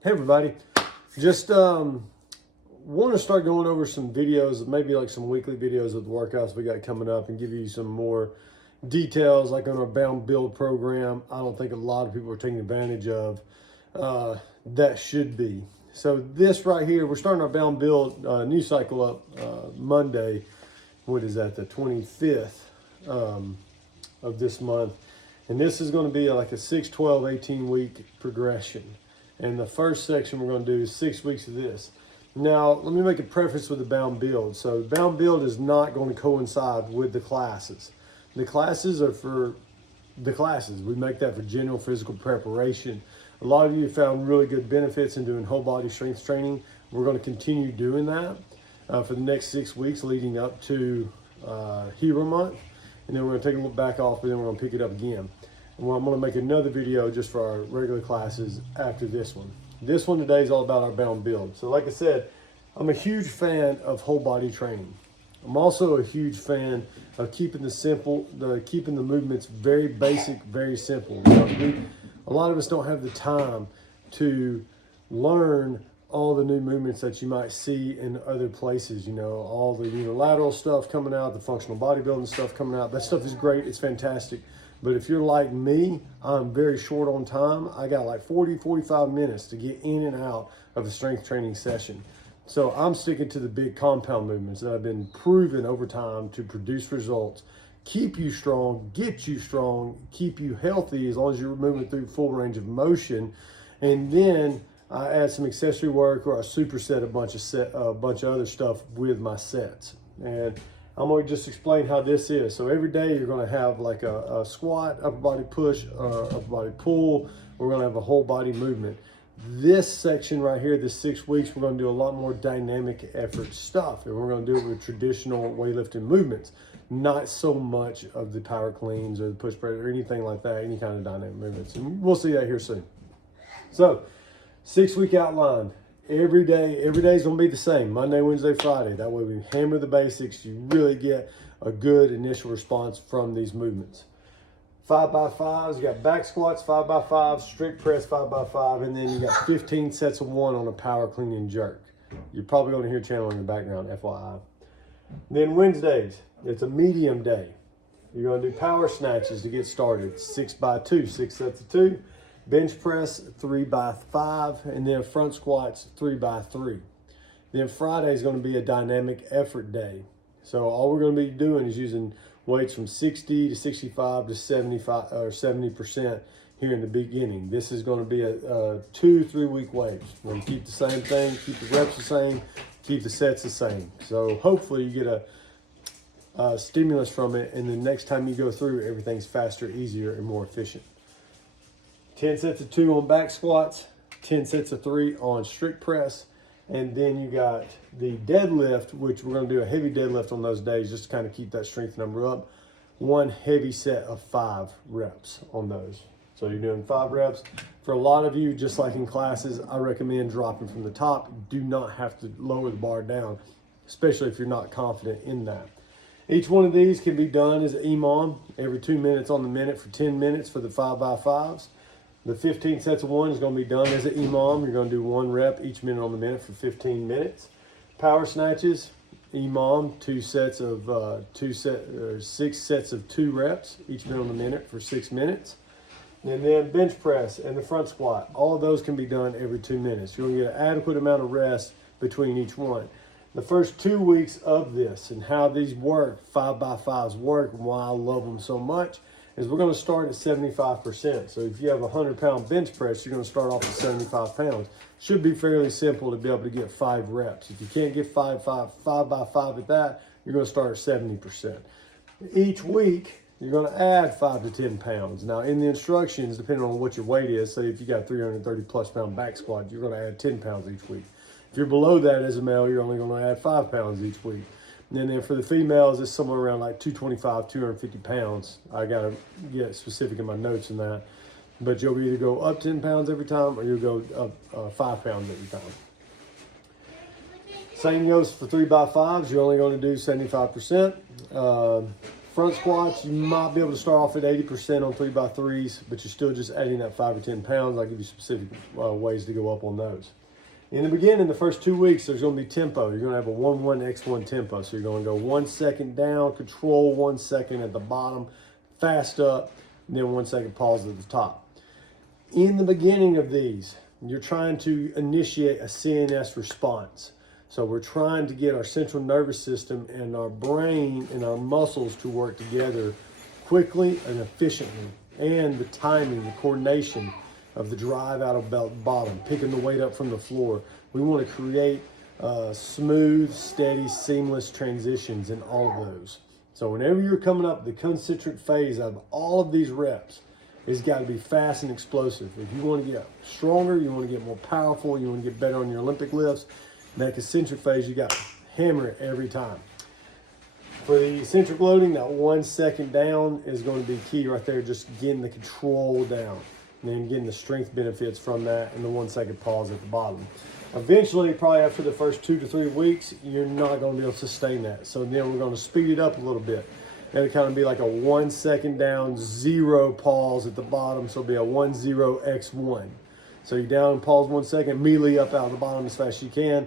Hey everybody, just want to start going over some videos, maybe like some weekly videos of the workouts we got coming up and give you some more details like on our Bound Build program. I don't think a lot of people are taking advantage of that should be. So this right here, we're starting our Bound Build new cycle up Monday. What is that, the 25th of this month. And this is going to be like a 6, 12, 18 week progression. And the first section we're going to do is 6 weeks of this. Now, let me make a preface with the Bound Build. So Bound Build is not going to coincide with the classes. The classes are for the classes. We make that for general physical preparation. A lot of you found really good benefits in doing whole body strength training. We're going to continue doing that for the next 6 weeks leading up to Hero Month. And then we're going to take a look back off, but then we're going to pick it up again. And I'm going to make another video just for our regular classes after this one. This one today is all about our Bound Build. So like I said, I'm a huge fan of whole body training. I'm also a huge fan of keeping keeping the movements very basic, very simple. A lot of us don't have the time to learn all the new movements that you might see in other places, all the unilateral stuff coming out, the functional bodybuilding stuff coming out. That stuff is great, it's fantastic. But if you're like me, I'm very short on time. I got like 40, 45 minutes to get in and out of a strength training session. So I'm sticking to the big compound movements that have been proven over time to produce results, keep you strong, get you strong, keep you healthy as long as you're moving through full range of motion. And then I add some accessory work, or I superset a bunch of other stuff with my sets. And I'm going to just explain how this is. So every day you're going to have like a squat, upper body push, upper body pull. We're going to have a whole body movement. This section right here, this 6 weeks, we're going to do a lot more dynamic effort stuff. And we're going to do it with traditional weightlifting movements. Not so much of the power cleans or the push press or anything like that, any kind of dynamic movements. And we'll see that here soon. So 6 week outline. Every day is going to be the same. Monday, Wednesday, Friday. That way we hammer the basics. You really get a good initial response from these movements. 5x5s, you got back squats, 5x5s, strict press, 5x5, and then you got 15 sets of 1 on a power clean and jerk. You're probably going to hear channel in the background, FYI. Then Wednesdays, it's a medium day. You're going to do power snatches to get started. 6x2, 6 sets of 2. Bench press 3x5, and then front squats 3x3. Then Friday is going to be a dynamic effort day. So all we're going to be doing is using weights from 60 to 65 to 75 or 70% here in the beginning. This is going to be a 2-3 week waves. We're going to keep the same thing, keep the reps the same, keep the sets the same. So hopefully you get a stimulus from it, and the next time you go through, everything's faster, easier, and more efficient. 10 sets of 2 on back squats, 10 sets of 3 on strict press, and then you got the deadlift, which we're going to do a heavy deadlift on those days just to kind of keep that strength number up. 1 heavy set of 5 reps on those. So you're doing 5 reps. For a lot of you, just like in classes, I recommend dropping from the top. You do not have to lower the bar down, especially if you're not confident in that. Each one of these can be done as an EMOM every 2 minutes on the minute for 10 minutes for the 5x5s. The 15 sets of 1 is going to be done as an EMOM. You're going to do 1 rep each minute on the minute for 15 minutes. Power snatches, EMOM, 6 sets of 2 reps each minute on the minute for 6 minutes. And then bench press and the front squat. All of those can be done every 2 minutes. You're going to get an adequate amount of rest between each one. The first 2 weeks of this and how these work, 5x5s work, and why I love them so much, is we're going to start at 75%. So if you have a 100-pound bench press, you're going to start off at 75 pounds. Should be fairly simple to be able to get 5 reps. If you can't get 5x5 at that, you're going to start at 70%. Each week, you're going to add 5 to 10 pounds. Now, in the instructions, depending on what your weight is, say if you got 330 plus pound back squat, you're going to add 10 pounds each week. If you're below that as a male, you're only going to add 5 pounds each week. And then for the females, it's somewhere around like 225, 250 pounds. I got to get specific in my notes in that. But you'll either go up 10 pounds every time or you'll go up 5 pounds every time. Same goes for 3x5s. You're only going to do 75%. front squats, you might be able to start off at 80% on 3x3s, but you're still just adding that 5 or 10 pounds. I'll give you specific ways to go up on those. In the beginning, the first 2 weeks, there's going to be tempo. You're going to have a 1-1-X1 tempo. So you're going to go 1 second down, control 1 second at the bottom, fast up, and then 1 second pause at the top. In the beginning of these, you're trying to initiate a CNS response. So we're trying to get our central nervous system and our brain and our muscles to work together quickly and efficiently, and the timing, the coordination of the drive out of the bottom, picking the weight up from the floor. We want to create smooth, steady, seamless transitions in all of those. So whenever you're coming up the concentric phase of all of these reps, it's got to be fast and explosive. If you want to get stronger, you want to get more powerful, you want to get better on your Olympic lifts, that concentric phase, you got to hammer it every time. For the eccentric loading, that 1 second down is going to be key right there, just getting the control down. And then getting the strength benefits from that, and the 1 second pause at the bottom. Eventually, probably after the first 2 to 3 weeks, you're not going to be able to sustain that. So then we're going to speed it up a little bit. It'll kind of be like a 1 second down, 0 pause at the bottom. So it'll be a 1-0-X1. So you down and pause 1 second, immediately up out of the bottom as fast as you can,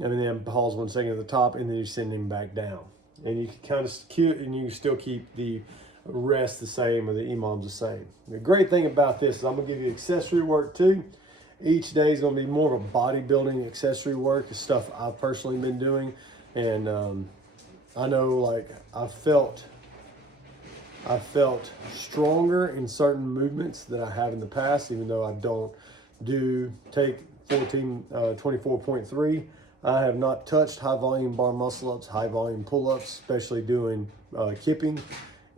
and then pause 1 second at the top, and then you send him back down. And you can kind of and you still keep the rest the same, or the EMOMs the same. The great thing about this is I'm going to give you accessory work too. Each day is going to be more of a bodybuilding accessory work. It's stuff I've personally been doing, and I know, like, I felt stronger in certain movements that I have in the past, even though I don't take 24.3. I have not touched high volume bar muscle ups, high volume pull ups, especially doing kipping,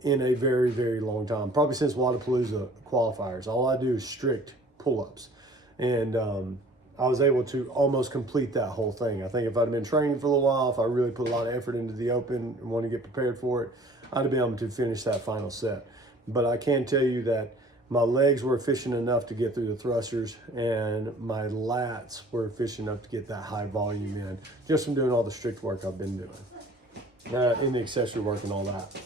in a very, very long time, probably since Wodapalooza qualifiers. All I do is strict pull-ups, and I was able to almost complete that whole thing. I think if I'd been training for a little while, if I really put a lot of effort into the open and want to get prepared for it, I'd have been able to finish that final set. But I can tell you that my legs were efficient enough to get through the thrusters, and my lats were efficient enough to get that high volume in, just from doing all the strict work I've been doing, in the accessory work and all that.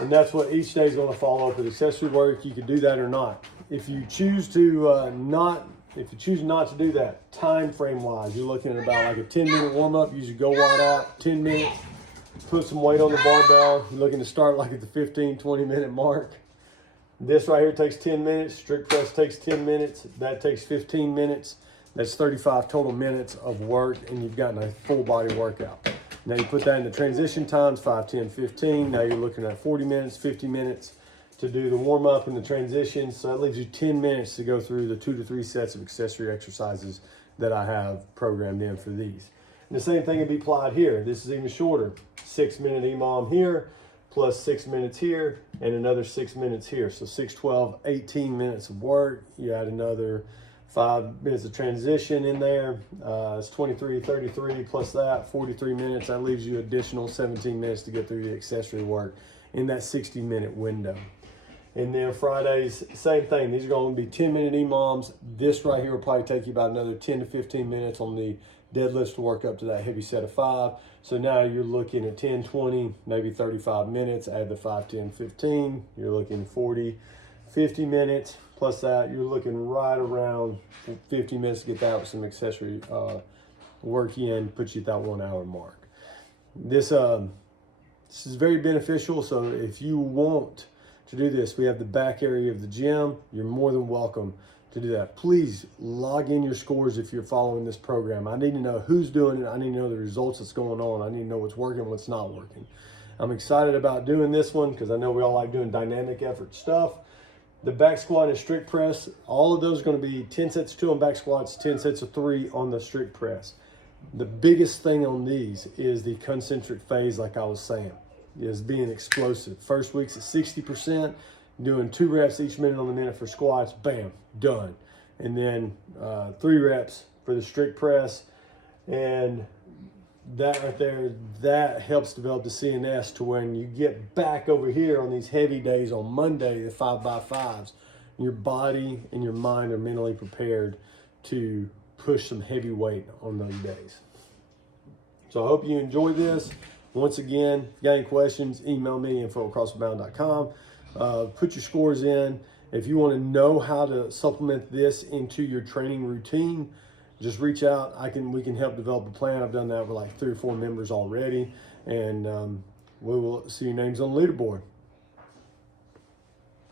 And that's what each day is going to follow up with accessory work. You can do that or not. If you choose to not to do that, time frame wise, you're looking at about like a 10-minute warm up. Usually go wide out, 10 minutes, put some weight on the barbell. You're looking to start like at the 15-20 minute mark. This right here takes 10 minutes. Strict press takes 10 minutes. That takes 15 minutes. That's 35 total minutes of work, and you've gotten a full body workout. Now you put that into transition times, 5, 10, 15. Now you're looking at 40 minutes, 50 minutes to do the warm up and the transition. So that leaves you 10 minutes to go through the 2 to 3 sets of accessory exercises that I have programmed in for these. And the same thing can be applied here. This is even shorter. 6-minute EMOM here, plus 6 minutes here, and another 6 minutes here. So 6, 12, 18 minutes of work. You add another 5 minutes of transition in there. It's 23, 33 plus that, 43 minutes. That leaves you additional 17 minutes to get through the accessory work in that 60-minute window. And then Fridays, same thing. These are going to be 10-minute EMOMs. This right here will probably take you about another 10 to 15 minutes on the deadlifts to work up to that heavy set of 5. So now you're looking at 10, 20, maybe 35 minutes. Add the 5, 10, 15. You're looking 40, 50 minutes. Plus that, you're looking right around 50 minutes to get that with some accessory work in, put you at that 1 hour mark. This is very beneficial. So if you want to do this, we have the back area of the gym. You're more than welcome to do that. Please log in your scores if you're following this program. I need to know who's doing it. I need to know the results that's going on. I need to know what's working, what's not working. I'm excited about doing this one because I know we all like doing dynamic effort stuff. The back squat and strict press, all of those are going to be 10 sets of 2 on back squats, 10 sets of 3 on the strict press. The biggest thing on these is the concentric phase, like I was saying, is being explosive. First week's at 60%, doing 2 reps each minute on the minute for squats, bam, done. And then 3 reps for the strict press. And that right there, that helps develop the CNS to when you get back over here on these heavy days on Monday, the 5x5s, your body and your mind are mentally prepared to push some heavy weight on those days. So I hope you enjoy this. Once again, if you got any questions, email me, info@crossfitbound.com. Put your scores in. If you want to know how to supplement this into your training routine, just reach out. We can help develop a plan. I've done that with like 3 or 4 members already, and we will see your names on the leaderboard.